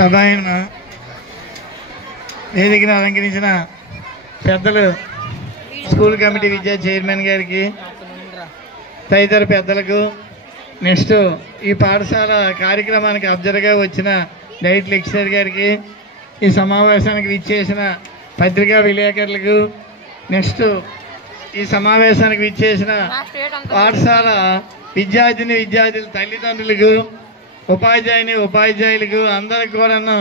సభాయన వేదికను అలంకరించిన పెద్దలు, స్కూల్ కమిటీ విద్యా చైర్మన్ గారికి, తదితర పెద్దలకు, నెక్స్ట్ ఈ పాఠశాల కార్యక్రమానికి అబ్జర్వర్గా వచ్చిన డైట్ లెక్చరర్ గారికి, ఈ సమావేశానికి విచ్చేసిన పత్రికా విలేకరులకు, నెక్స్ట్ ఈ సమావేశానికి విచ్చేసిన పాఠశాల విద్యార్థుల తల్లిదండ్రులకు, ఉపాధ్యాయులకు అందరికి కూడాను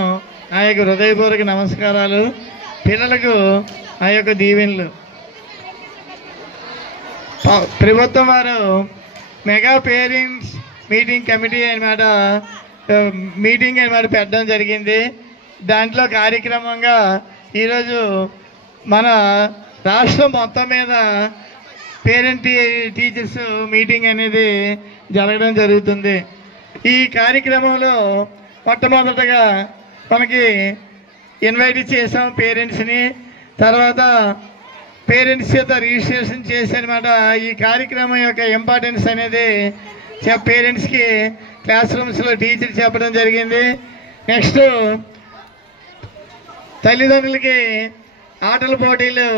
ఆ యొక్క హృదయపూర్వక నమస్కారాలు. పిల్లలకు ఆ యొక్క దీవెనలు. ప్రభుత్వం వారు మెగా పేరెంట్స్ మీటింగ్ కమిటీ అనమాట పెట్టడం జరిగింది. దాంట్లో కార్యక్రమంగా ఈరోజు మన రాష్ట్రం మొత్తం మీద పేరెంట్ టీచర్స్ మీటింగ్ అనేది జరగడం జరుగుతుంది. ఈ కార్యక్రమంలో మొట్టమొదటగా మనకి ఇన్వైట్ చేసాం పేరెంట్స్ని. తర్వాత పేరెంట్స్ చేత రిజిస్ట్రేషన్ చేశారన్నమాట. ఈ కార్యక్రమం యొక్క ఇంపార్టెన్స్ అనేది పేరెంట్స్కి క్లాస్ రూమ్స్లో టీచర్ చెప్పడం జరిగింది. నెక్స్ట్ తల్లిదండ్రులకి ఆటల పోటీలు,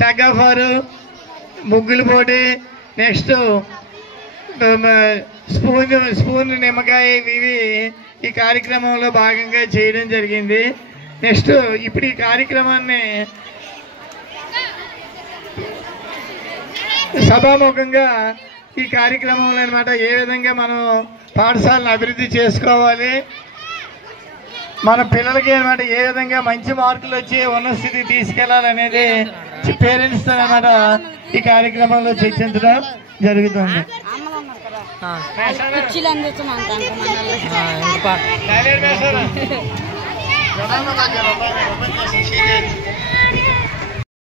టగ్ ఆఫ్ వార్, ముగ్గుల పోటీ, నెక్స్ట్ స్పూన్ నిమ్మకాయ, ఇవి ఈ కార్యక్రమంలో భాగంగా చేయడం జరిగింది. నెక్స్ట్ ఇప్పుడు ఈ కార్యక్రమాన్ని సభాముఖంగా ఈ కార్యక్రమంలో అనమాట ఏ విధంగా మనం పాఠశాలను అభివృద్ధి చేసుకోవాలి, మన పిల్లలకి అనమాట ఏ విధంగా మంచి మార్కులు వచ్చి ఉన్నత స్థితికి తీసుకెళ్లాలనేది పేరెంట్స్తో అనమాట ఈ కార్యక్రమంలో చర్చించడం జరుగుతుంది.